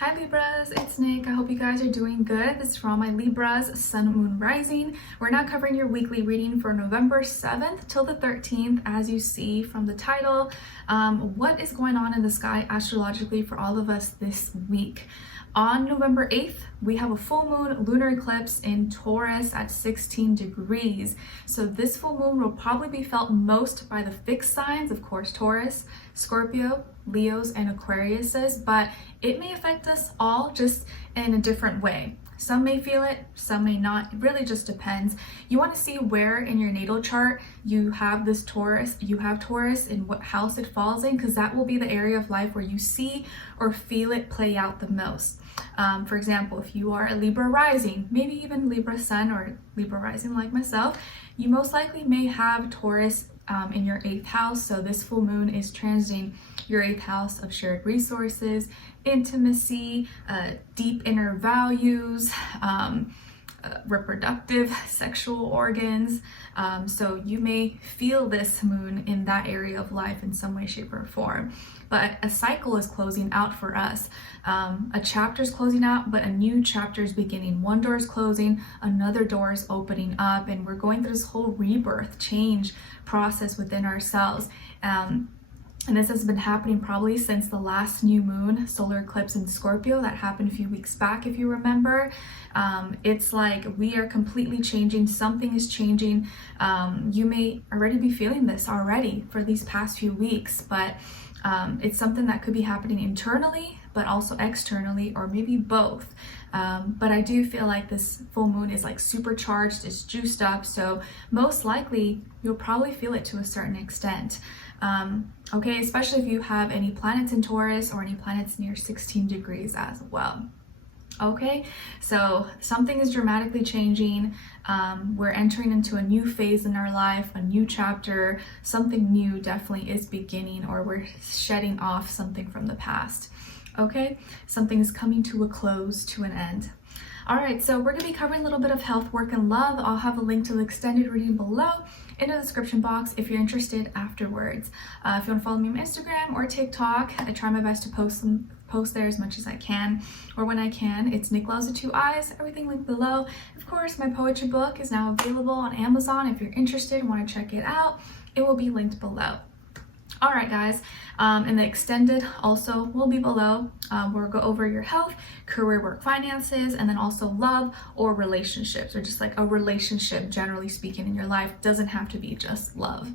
Hi Libras, it's Nick. I hope you guys are doing good. This is for all my Libras, Sun, Moon, Rising. We're now covering your weekly reading for November 7th till the 13th, as you see from the title. What is going on in the sky astrologically for all of us this week? On November 8th, we have a full moon lunar eclipse in Taurus at 16 degrees. So this full moon will probably be felt most by the fixed signs, of course, Taurus, Scorpio, Leos, and Aquariuses, but it may affect us all just in a different way. Some may feel it, some may not. It really just depends. You want to see where in your natal chart you have this Taurus, and what house it falls in, because that will be the area of life where you see or feel it play out the most. For example, if you are a Libra rising, maybe even Libra sun or Libra rising like myself, you most likely may have Taurus in your 8th house. So this full moon is transiting your 8th house of shared resources, intimacy, deep inner values, reproductive sexual organs. So you may feel this moon in that area of life in some way, shape, or form. But a cycle is closing out for us. A chapter is closing out, but a new chapter is beginning. One door is closing, another door is opening up, and we're going through this whole rebirth, change process within ourselves. And this has been happening probably since the last new moon solar eclipse in Scorpio that happened a few weeks back, if you remember. It's like we are completely changing. Something is changing. You may already be feeling this already for these past few weeks, but it's something that could be happening internally, but also externally, or maybe both. But I do feel like this full moon is like supercharged, it's juiced up, so most likely you'll probably feel it to a certain extent. Okay, especially if you have any planets in Taurus or any planets near 16 degrees as well. Okay, so something is dramatically changing. We're entering into a new phase in our life, a new chapter. Something new definitely is beginning, or we're shedding off something from the past. Okay, something is coming to a close, to an end. All right, so we're going to be covering a little bit of health, work, and love. I'll have a link to the extended reading below in the description box if you're interested afterwards. If you want to follow me on Instagram or TikTok, I try my best to post there as much as I can, or when I can. It's Nicloves with 2 eyes, everything linked below. Of course, my poetry book is now available on Amazon. If you're interested and want to check it out, it will be linked below. All right, guys, and the extended also will be below. We'll go over your health, career, work, finances, and then also love or relationships, or just like a relationship, generally speaking, in your life. Doesn't have to be just love.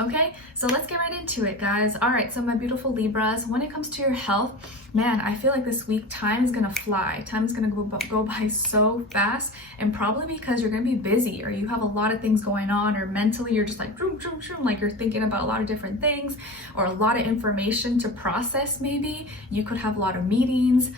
Okay, so let's get right into it, guys. All right, so my beautiful Libras, when it comes to your health, man, I feel like this week time is gonna fly. Time is gonna go by so fast, and probably because you're gonna be busy, or you have a lot of things going on, or mentally you're just like vroom, vroom, vroom, like you're thinking about a lot of different things, or a lot of information to process. Maybe you could have a lot of meetings,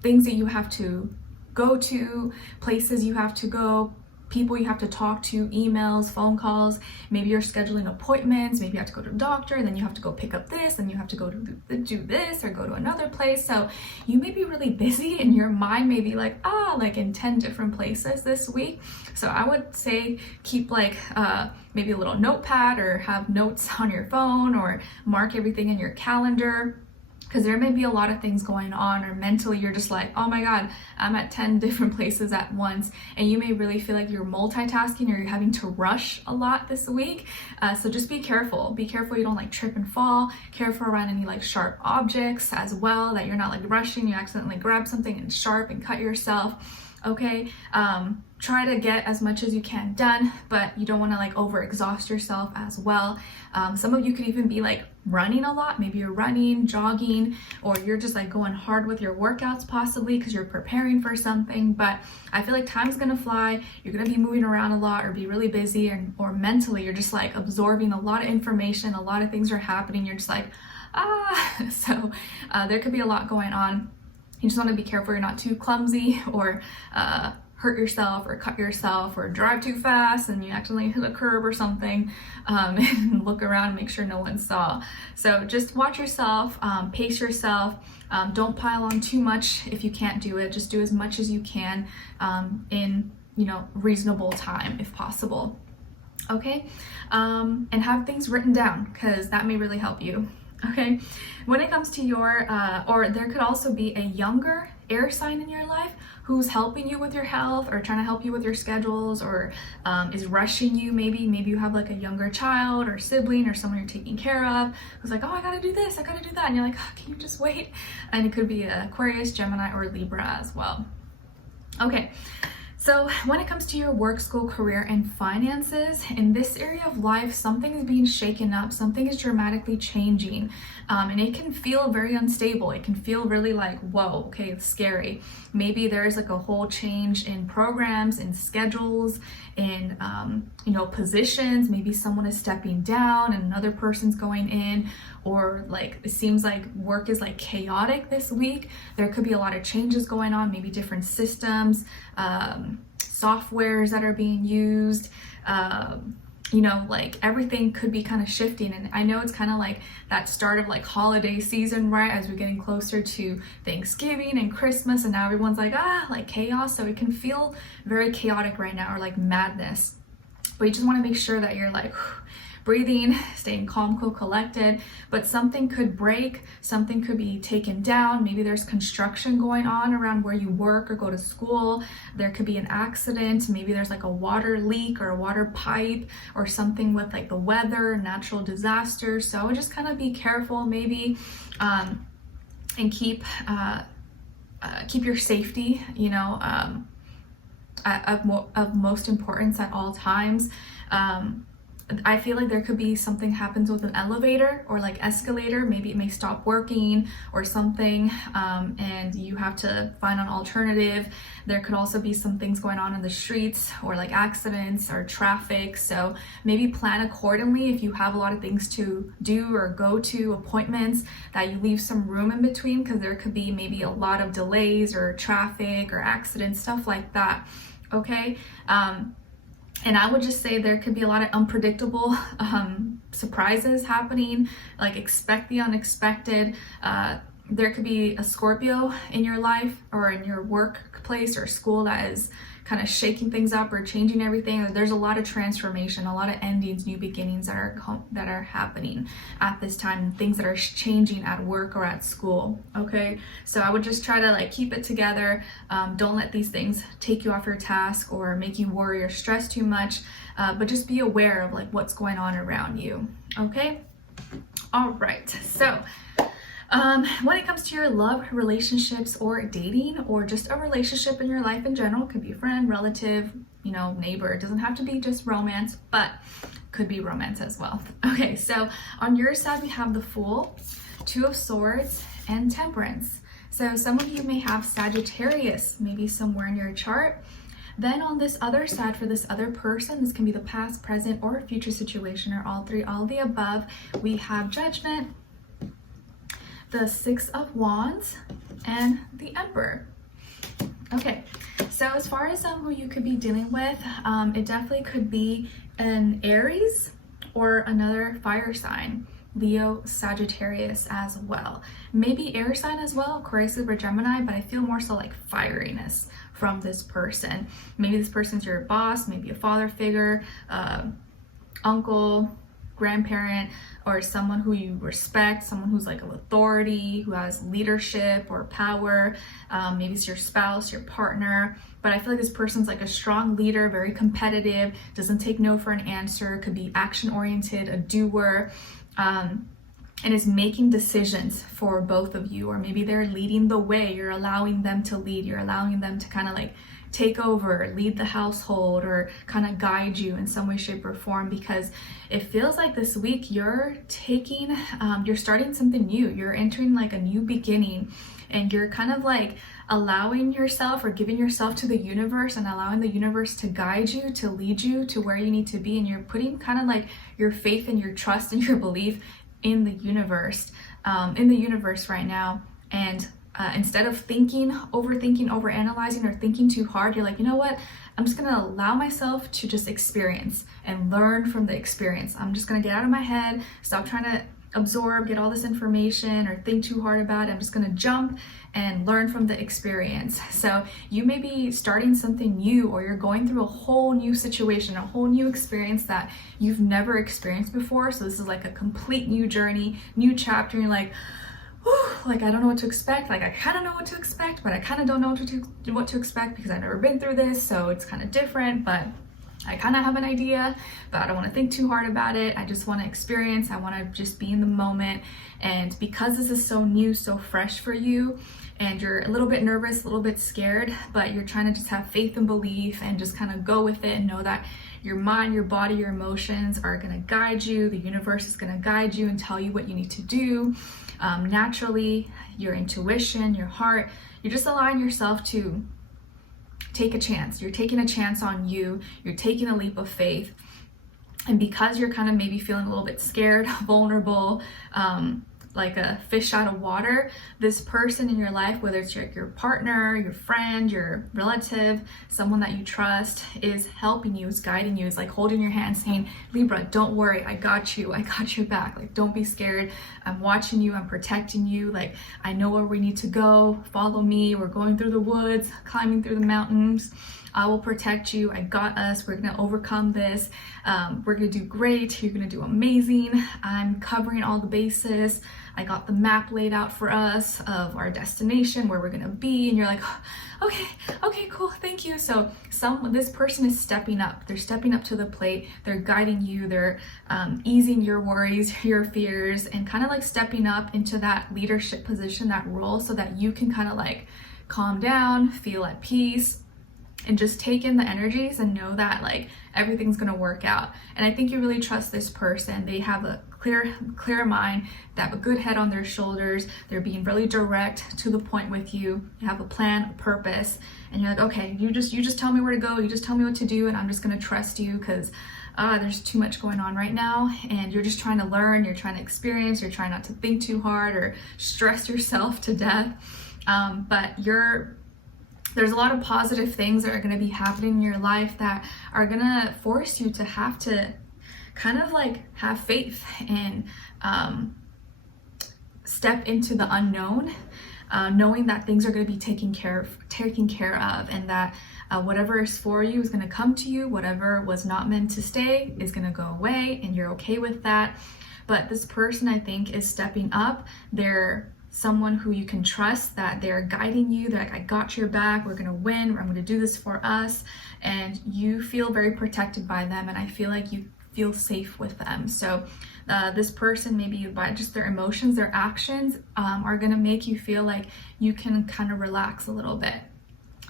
things that you have to go to, places you have to go, people you have to talk to, emails, phone calls. Maybe you're scheduling appointments, maybe you have to go to a doctor, and then you have to go pick up this, and you have to go to do this, or go to another place. So you may be really busy, and your mind may be like in 10 different places this week. So I would say keep like maybe a little notepad, or have notes on your phone, or mark everything in your calendar, because there may be a lot of things going on, or mentally you're just like, oh my God, I'm at 10 different places at once. And you may really feel like you're multitasking, or you're having to rush a lot this week. So just be careful. Be careful you don't like trip and fall. Careful around any like sharp objects as well, that you're not like rushing, you accidentally grab something and sharp and cut yourself. Okay, try to get as much as you can done, but you don't want to like overexhaust yourself as well. Some of you could even be like running a lot. Maybe you're running, jogging, or you're just like going hard with your workouts possibly because you're preparing for something. But I feel like time's gonna fly. You're gonna be moving around a lot, or be really busy, or mentally you're just like absorbing a lot of information. A lot of things are happening. You're just like, so there could be a lot going on. You just want to be careful you're not too clumsy, or hurt yourself, or cut yourself, or drive too fast and you accidentally hit a curb or something, and look around and make sure no one saw. So just watch yourself, pace yourself, don't pile on too much if you can't do it. Just do as much as you can in reasonable time if possible. Okay, and have things written down, because that may really help you. Okay, when it comes to your, or there could also be a younger air sign in your life who's helping you with your health or trying to help you with your schedules, or is rushing you. Maybe you have like a younger child or sibling or someone you're taking care of who's like, oh, I gotta do this, I gotta do that, and you're like, oh, can you just wait? And it could be Aquarius, Gemini, or Libra as well. Okay, so when it comes to your work, school, career, and finances, in this area of life, something is being shaken up, something is dramatically changing, and it can feel very unstable. It can feel really like, whoa, okay, it's scary. Maybe there's like a whole change in programs, in schedules, in positions. Maybe someone is stepping down and another person's going in, or like it seems like work is like chaotic this week. There could be a lot of changes going on, maybe different systems, softwares that are being used, like everything could be kind of shifting. And I know it's kind of like that start of like holiday season, right? As we're getting closer to Thanksgiving and Christmas, and now everyone's like, like chaos. So it can feel very chaotic right now, or like madness. But you just want to make sure that you're like breathing, staying calm, cool, collected. But something could break, something could be taken down. Maybe there's construction going on around where you work or go to school. There could be an accident. Maybe there's like a water leak or a water pipe, or something with like the weather, natural disasters. So I would just kind of be careful, maybe, and keep your safety, of most importance at all times. I feel like there could be something happens with an elevator or like escalator. Maybe it may stop working or something, and you have to find an alternative. There could also be some things going on in the streets, or like accidents or traffic. So maybe plan accordingly. If you have a lot of things to do or go to, appointments, that you leave some room in between, because there could be maybe a lot of delays or traffic or accidents, stuff like that. Okay. And I would just say there could be a lot of unpredictable surprises happening, like expect the unexpected. There could be a Scorpio in your life or in your workplace or school that is kind of shaking things up or changing everything. There's a lot of transformation, a lot of endings, new beginnings that are happening at this time, things that are changing at work or at school. Okay, so I would just try to like keep it together. Don't let these things take you off your task or make you worry or stress too much, but just be aware of like what's going on around you. Okay, all right, so when it comes to your love, relationships, or dating, or just a relationship in your life in general, could be a friend, relative, neighbor. It doesn't have to be just romance, but could be romance as well. Okay, so on your side, we have the Fool, Two of Swords, and Temperance. So some of you may have Sagittarius, maybe somewhere in your chart. Then on this other side, for this other person, this can be the past, present, or future situation, or all three, all the above, we have Judgment, the Six of Wands, and the Emperor. Okay, so as far as who you could be dealing with, it definitely could be an Aries or another fire sign, Leo, Sagittarius as well. Maybe air sign as well, Aquarius, Libra, Gemini, but I feel more so like fieriness from this person. Maybe this person's your boss, maybe a father figure, uncle, grandparent, or someone who you respect, someone who's like of authority, who has leadership or power. Maybe it's your spouse, your partner, but I feel like this person's like a strong leader, very competitive, doesn't take no for an answer, could be action oriented, a doer, and is making decisions for both of you. Or maybe they're leading the way, you're allowing them to lead, you're allowing them to kind of like take over, lead the household, or kind of guide you in some way, shape, or form, because it feels like this week you're starting something new. You're entering like a new beginning, and you're kind of like allowing yourself or giving yourself to the universe and allowing the universe to guide you, to lead you to where you need to be. And you're putting kind of like your faith and your trust and your belief in the universe right now. And instead of overthinking, overanalyzing, or thinking too hard, you're like, you know what? I'm just gonna allow myself to just experience and learn from the experience. I'm just gonna get out of my head, stop trying to absorb, get all this information or think too hard about it. I'm just gonna jump and learn from the experience. So you may be starting something new, or you're going through a whole new situation, a whole new experience that you've never experienced before. So this is like a complete new journey, new chapter. And you're like, whew, like I don't know what to expect. Like I kind of know what to expect, but I kind of don't know what to expect because I've never been through this. So it's kind of different, but I kind of have an idea, but I don't want to think too hard about it. I just want to experience. I want to just be in the moment. And because this is so new, so fresh for you, and you're a little bit nervous, a little bit scared, but you're trying to just have faith and belief and just kind of go with it and know that your mind, your body, your emotions are going to guide you. The universe is going to guide you and tell you what you need to do. Naturally, your intuition, your heart, you're just allowing yourself to take a chance. You're taking a chance on you. You're taking a leap of faith. And because you're kind of maybe feeling a little bit scared, vulnerable, like a fish out of water, this person in your life, whether it's your partner, your friend, your relative, someone that you trust, is helping you, is guiding you, is like holding your hand saying, Libra, don't worry, I got you, I got your back. Like, don't be scared. I'm watching you, I'm protecting you. Like, I know where we need to go. Follow me. We're going through the woods, climbing through the mountains. I will protect you. I got us. We're going to overcome this. We're going to do great. You're going to do amazing. I'm covering all the bases. I got the map laid out for us of our destination, where we're going to be. And you're like, oh, okay, cool. Thank you. So this person is stepping up. They're stepping up to the plate. They're guiding you. They're easing your worries, your fears, and kind of like stepping up into that leadership position, that role, so that you can kind of like calm down, feel at peace, and just take in the energies and know that like everything's gonna work out. And I think you really trust this person. They have a clear mind. They have a good head on their shoulders. They're being really direct, to the point with you. You have a plan, a purpose, and you're like, okay, you just tell me where to go. You just tell me what to do, and I'm just gonna trust you because there's too much going on right now, and you're just trying to learn. You're trying to experience. You're trying not to think too hard or stress yourself to death. But there's a lot of positive things that are going to be happening in your life that are going to force you to have to kind of like have faith and step into the unknown, knowing that things are going to be taken care of, and that whatever is for you is going to come to you. Whatever was not meant to stay is going to go away, and you're okay with that. But this person, I think, is stepping up. They're someone who you can trust, that they're guiding you. They're like, I got your back, we're gonna win, I'm gonna do this for us. And you feel very protected by them, and I feel like you feel safe with them. So this person, maybe by just their emotions, their actions, are gonna make you feel like you can kind of relax a little bit.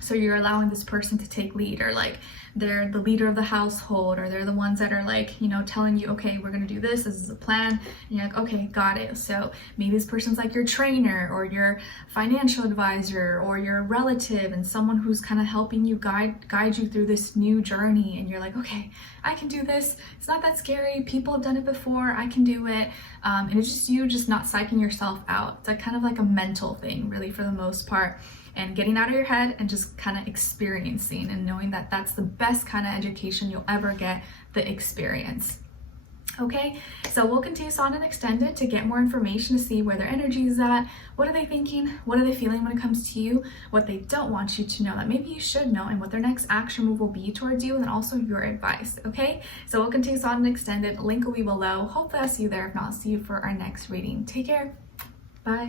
So you're allowing this person to take lead, or like they're the leader of the household, or they're the ones that are like, telling you, okay, we're gonna do this is a plan, and you're like, okay, got it. So maybe this person's like your trainer, or your financial advisor, or your relative, and someone who's kind of helping you guide you through this new journey. And you're like, okay, I can do this. It's not that scary. People have done it before. I can do it. And it's just you just not psyching yourself out. It's like kind of like a mental thing, really, for the most part. And getting out of your head and just kind of experiencing, and knowing that that's the best kind of education you'll ever get, the experience. Okay, so we'll continue on and extend it to get more information, to see where their energy is at, what are they thinking, what are they feeling when it comes to you, what they don't want you to know that maybe you should know, and what their next action move will be towards you, and then also your advice. Okay, so we'll continue on and extend it. Link will be below. Hopefully I'll see you there. If not, I'll see you for our next reading. Take care. Bye.